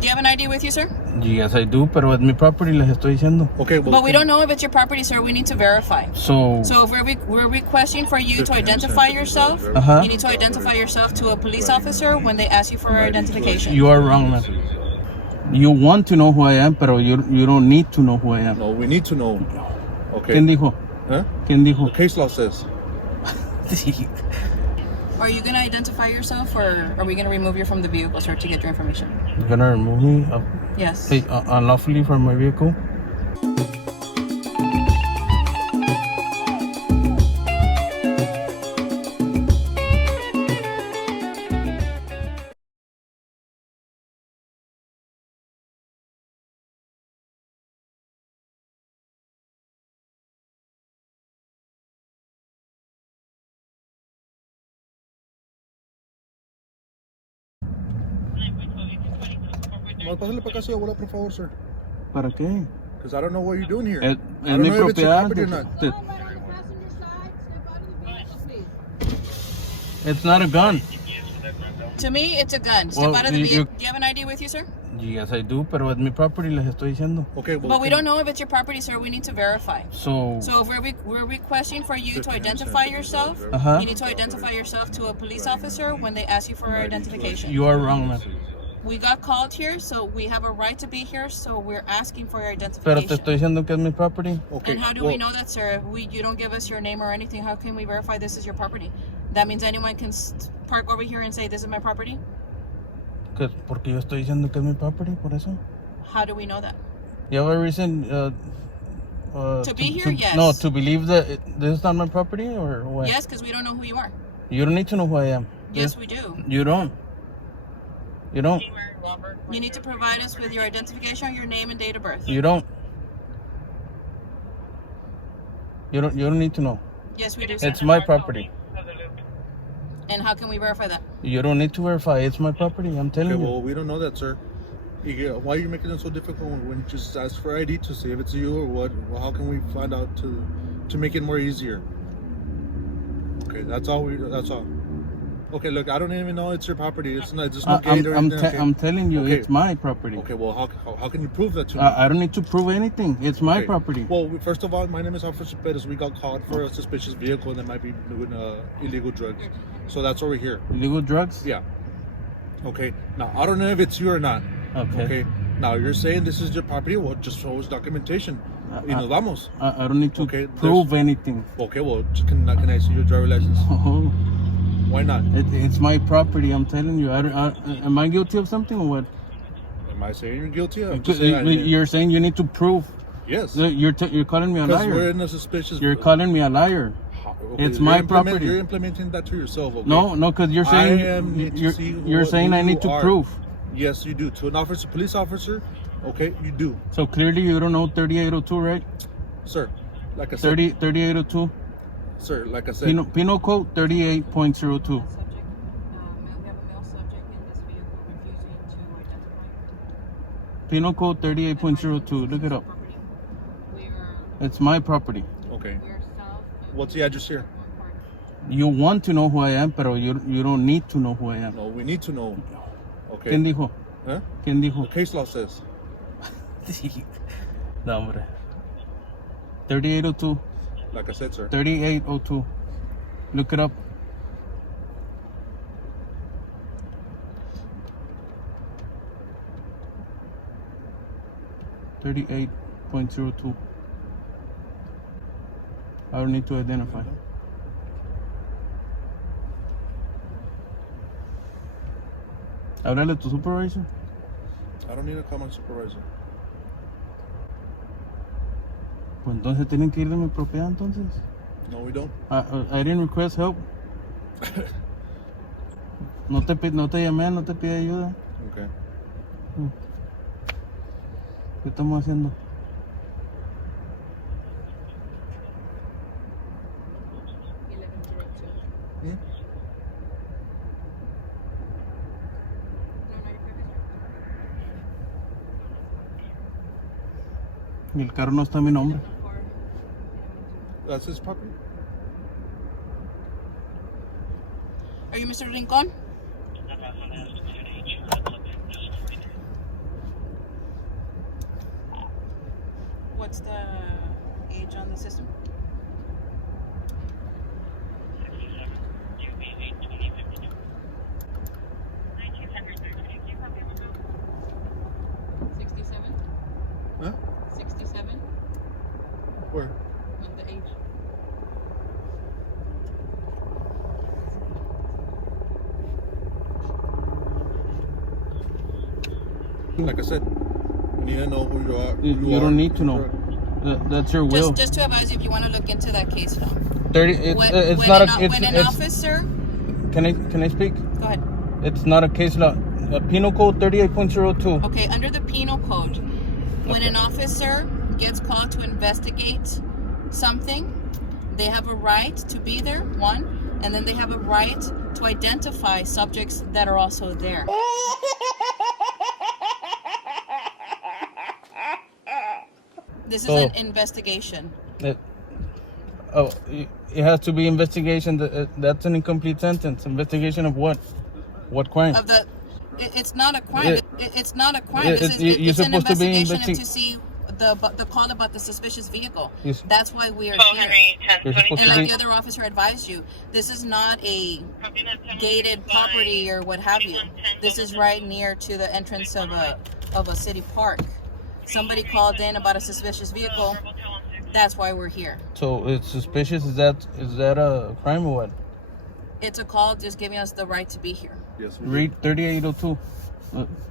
Do you have an ID with you, sir? Yes, I do, pero es mi property, les estoy diciendo. Okay, well, But we don't know if it's your property, sir. We need to verify. So if we're requesting for you to identify yourself, Uh-huh. you need to identify yourself to a police officer when they ask you for identification. you are wrong, man. You want to know who I am, pero you don't need to know who I am. No, we need to know. Okay. ¿Quién dijo? Huh? ¿Quién dijo? The case law says. Are you going to identify yourself, or are we going to remove you from the vehicle, sir, to get your information? You're gonna remove me Yes. unlawfully from my vehicle? Pásale para acá, su abuela, por favor, sir. ¿Para qué? Because I don't know what you're doing here. Es I don't mi know if it's your propiedad. property or not. It's not a gun. To me, it's a gun. Step Well, out of the you- vehicle. Do you have an ID with you, sir? Yes, I do, pero es mi property, les estoy diciendo. Okay, well, But we don't know if it's your property, sir. We need to verify. So if we're requesting for you to identify yourself, Uh-huh. you need to identify yourself to a police officer when they ask you for identification. you are wrong, man. We got called here, so we have a right to be here, so we're asking for your Pero te identification. estoy diciendo que es mi property. Okay. And how do well, we know that, sir? If you don't give us your name or anything, how can we verify this is your property? That means anyone can park over here and say, this is my property? Porque yo estoy diciendo que es mi property, por eso. How do we know that? You have a reason To be here, yes. No, to believe that this is not my property, or what? Yes, because we don't know who you are. You don't need to know who I am. Yes, we do. You don't. You don't. You need to provide us with your identification, your name, and date of birth. You don't. You don't need to know. Yes, we do, sir. It's my property. And how can we verify that? You don't need to verify. It's my property. I'm telling Okay, you. well, we don't know that, sir. Why are you making it so difficult when you just ask for ID to see if it's you or what? Well, how can we find out to make it more easier? Okay, that's all. Okay, look, I don't even know it's your property. It's not. There's no gate or anything. Okay. I'm telling you, Okay. it's my property. Okay, well, how can you prove that to me? I don't need to prove anything. It's my Okay. property. Well, first of all, my name is Officer Perez. We got caught for a suspicious vehicle that might be doing illegal drugs. So that's over here. Illegal drugs? Yeah. Okay. Now, I don't know if it's you or not. Okay. Now, you're saying this is your property. Well, just show us documentation. Y nos vamos. I don't need to Okay, prove anything. Okay, well, can I see your driver license? Oh, Why not? it's my property. I'm telling you. Am I guilty of something or what? Am I saying you're guilty? I'm just saying You're saying you need to prove. yes. You're calling me a Because we're liar. in a suspicious... You're calling me a liar. Okay, It's my property. You're implementing that to yourself, okay? No, because you're saying you're saying I need to prove. Yes, you do. To an officer, police officer, okay, you do. So clearly you don't know 3802, right? Sir, like I said... 3802. Sir, like I said... Penal Code 38.02. Penal Code 38.02. Look it up. It's my property. Okay. What's the address here? You want to know who I am, pero you don't need to know who I am. No, we need to know. Okay. ¿Quién dijo? Huh? ¿Quién dijo? The case law says. No, hombre. 3802. Like I said, sir. 3802. Look it up. .02. I don't need to identify. Háblale a tu supervisor. I don't need to call my supervisor. Pues entonces tienen que ir de mi propiedad entonces. No, we don't. I didn't request help. No te llamé, no te pide ayuda. Okay. ¿Qué estamos haciendo? Hmm? Y el carro no está a mi nombre. That's his property? Are you Mr. Rincon? What's the age on the system? 67? Huh? 67? Where? What the age? Like I said, you need to know who you are. You don't need to know. That's your will. Just to advise you, if you want to look into that case law. 30. It's not a. When an officer. Can I speak? Go ahead. It's not a case law. Penal Code 38.02. Okay, under the penal code, when an officer gets called to investigate something, they have a right to be there, one, and then they have a right to identify subjects that are also there. This is an investigation. It has to be investigation. That's an incomplete sentence. Investigation of what? What crime? Of the, it's not a crime. It's not a crime. It's an supposed to be investigation to see the call about the suspicious vehicle. That's why we are here. You're supposed And to like be. the other officer advised you, this is not a gated property or what have you. This is right near to the entrance of a city park. Somebody called in about a suspicious vehicle. That's why we're here. So it's suspicious. Is that a crime or what? It's a call just giving us the right to be here. Yes. Read 3802.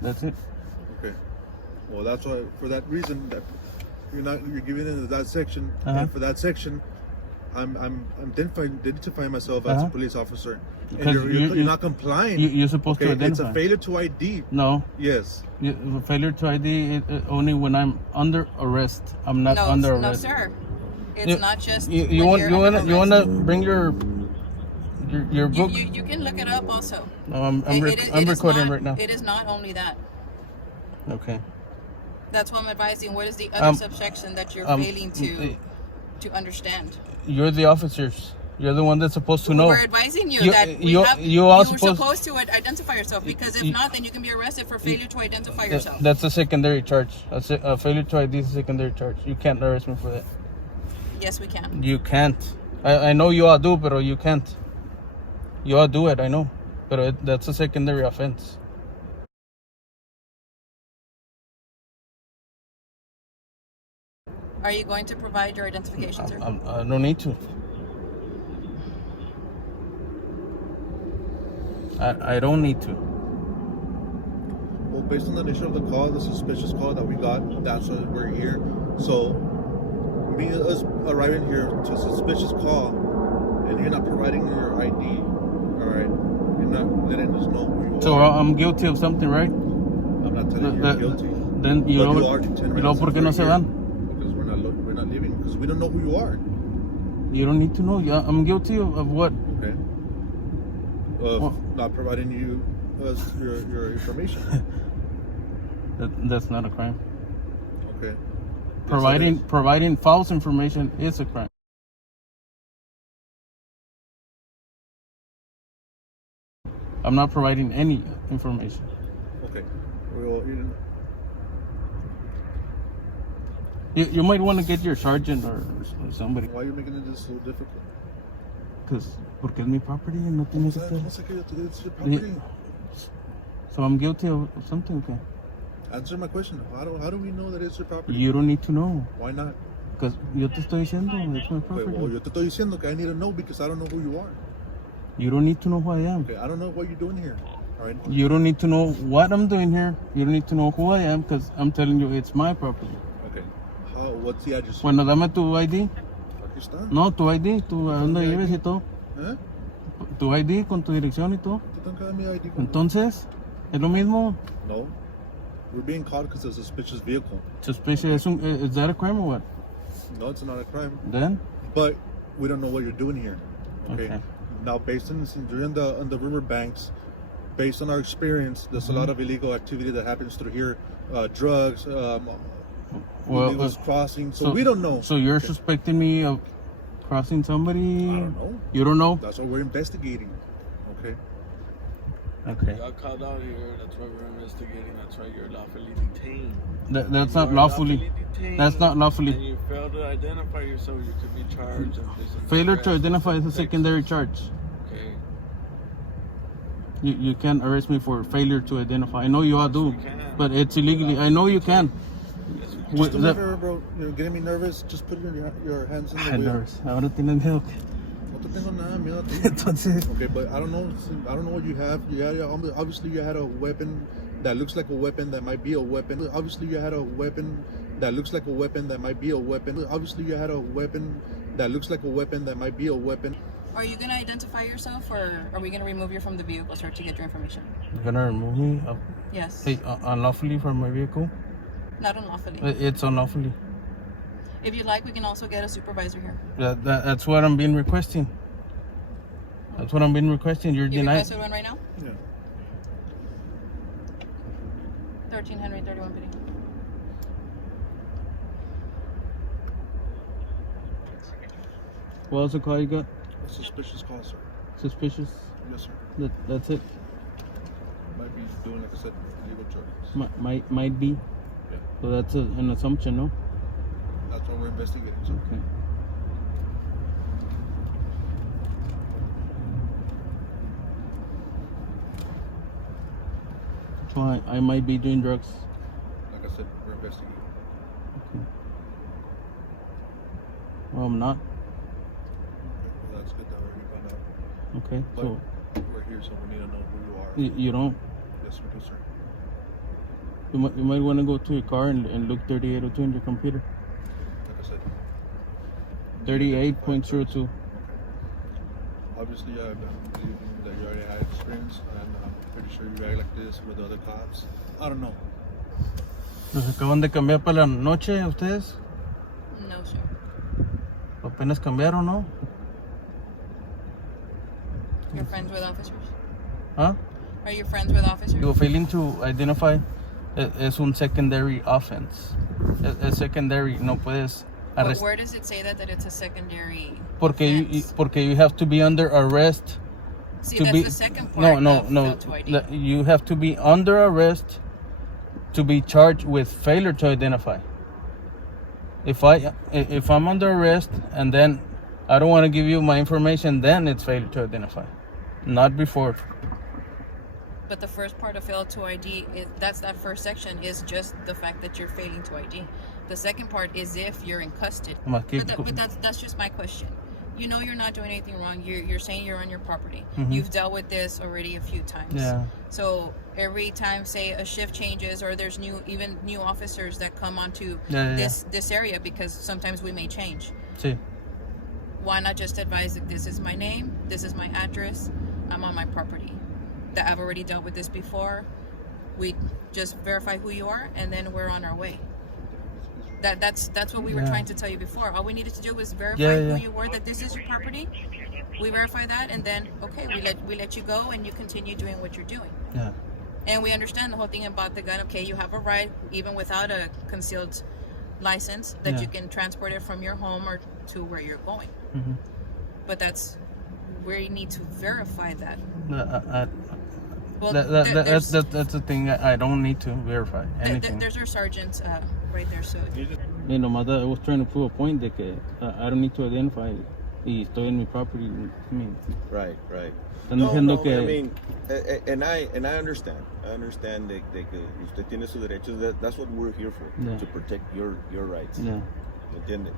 That's it. Okay. Well, that's why. For that reason, that you're giving into that section, and for that section, I'm identifying myself as a police officer, and you're not complying. You're supposed to identify. It's a failure to ID. No. Yes. Failure to ID only when I'm under arrest. I'm not under arrest. No, sir. It's not just. You want to bring your book? You can look it up also. No, I'm recording right now. It is not only that. Okay. That's what I'm advising. What is the other subsection that you're failing to understand? You're the officers. You're the one that's supposed to know. We're advising you that you're supposed to identify yourself, because if not, then you can be arrested for failure to identify yourself. That's a secondary charge. A failure to ID is a secondary charge. You can't arrest me for that. Yes, we can. You can't. I know you all do, but you can't. You all do it, I know. But that's a secondary offense. Are you going to provide your identification, sir? I don't need to. I don't need to. Well, based on the nature of the call, the suspicious call that we got, that's why we're here. So, us arriving here to a suspicious call, and you're not providing your ID, all right? You're not letting us know who you are. So I'm guilty of something, right? I'm not telling you you're guilty. Then you know ¿por qué no se van? Because we're not leaving, because we don't know who you are. You don't need to know. Yeah, I'm guilty of what? Okay. Not providing you your information. That's not a crime. Okay. Providing false information is a crime. I'm not providing any information. Okay. Well, you might want to get your sergeant or somebody. why are you making this so difficult? Porque es mi property and no tiene que estar. It's your property. So I'm guilty of something, okay? Answer my question. How do we know that it's your property? You don't need to know. Why not? Because yo te estoy diciendo, it's my property. Well, yo te estoy diciendo que I need to know because I don't know who you are. You don't need to know who I am. Okay, I don't know what you're doing here. All right. You don't need to know what I'm doing here. You don't need to know who I am because I'm telling you it's my property. Okay. What's the address? Bueno, dame tu ID. Aquí está. No, tu ID, tu a dónde vives y todo. ¿Eh? Tu ID con tu dirección y todo. Te tengo que dar mi ID. Entonces, es lo mismo. No. We're being caught because of a suspicious vehicle. Suspicious. Is that a crime or what? No, it's not a crime. Then? But we don't know what you're doing here. Okay. Now, based on during on the riverbanks, based on our experience, there's a lot of illegal activity that happens through here. Drugs, illegals crossing. So we don't know. So you're suspecting me of crossing somebody? I don't know. You don't know? That's what we're investigating. Okay. Okay. You got called out here. That's why we're investigating. That's why you're lawfully detained. That's not lawfully. detained. That's not lawfully. And you fail to identify yourself, you could be charged. Failure to identify is a secondary charge. Okay. You can't arrest me for failure to identify. I know you all do, Yes, we can. but it's illegally. I know you can. Yes, we can. Just do me a That- favor, bro. You're getting me nervous. Just put your hands in the I'm wheel. nervous. Ahora tienes miedo. No te tengo nada miedo a ti. Entonces, Okay, but I don't know what you have. Obviously you had a weapon that looks like a weapon that might be a weapon. Obviously you had a weapon that looks like a weapon that might be a weapon. Obviously you had a weapon that looks like a weapon that might be a weapon. Are you gonna identify yourself, or are we gonna remove you from the vehicle, sir, to get your information? you're gonna remove me Yes. unlawfully from my vehicle? Not unlawfully. It's unlawfully. If you'd like, we can also get a supervisor here. That's what I'm being requesting. That's what I'm being requesting. You're You denied. requested one right now? Yeah. 13 Henry 31 Penny. What else the call you got? A suspicious call, sir. Suspicious? Yes, sir. That's it. Might be doing, like I said, illegal drugs. Might be. Yeah. So that's an assumption, no? That's what we're investigating, sir. Okay. So I might be doing drugs. Like I said, we're investigating. Okay. Well, I'm not. Okay, well, that's good that we already found out. Okay. But So we're here, so we need to know who you are. you don't. Yes, we do, sir. You might want to go to your car and look 3802 in your computer. Like I said. 38.02. Obviously, I believe that you already had experience, and I'm pretty sure you act like this with other cops. I don't know. ¿Los acaban de cambiar para la noche ustedes? No, sir. Apenas cambiaron, ¿no? You're friends with officers? ¿Ah? Are you friends with officers? Digo, failing to identify es un secondary offense. Es secondary, no puedes But arrestar. where does it say that it's a secondary Porque offense? you have to be under arrest. See, to that's be the second part no of fail to ID. You have to be under arrest to be charged with failure to identify. If I'm under arrest and then I don't want to give you my information, then it's failure to identify, not before. But the first part of fail to ID, that's that first section, is just the fact that you're failing to ID. The second part is if you're in custody. Más que- But that's just my question. You know you're not doing anything wrong. You're saying you're on your property. Mhm. You've dealt with this already a few times. Yeah. So every time, say, a shift changes or there's new officers that come onto Yeah. this area, because sometimes we may change. Sí. Why not just advise that this is my name, this is my address, I'm on my property, that I've already dealt with this before. We just verify who you are, and then we're on our way. That's what we were Yeah. trying to tell you before. All we needed to do was verify Yeah. who you were, that this is your property. We verify that, and then okay, we let you go, and you continue doing what you're doing. Yeah. And we understand the whole thing about the gun. Okay, you have a right, even without a concealed license, that Yeah. you can transport it from your home or to where you're going. Mhm. But that's where you need to verify that. Well, That's the thing. I don't need to verify anything. there's our sergeant right there. So You know, mother, I was trying to prove a point that I don't need to identify y estoy en mi property. I mean, Right. están diciendo que I mean, and I understand. I understand de que usted tiene sus derechos. That's what we're here for, Yeah. to protect your rights. yeah. ¿Me entiende?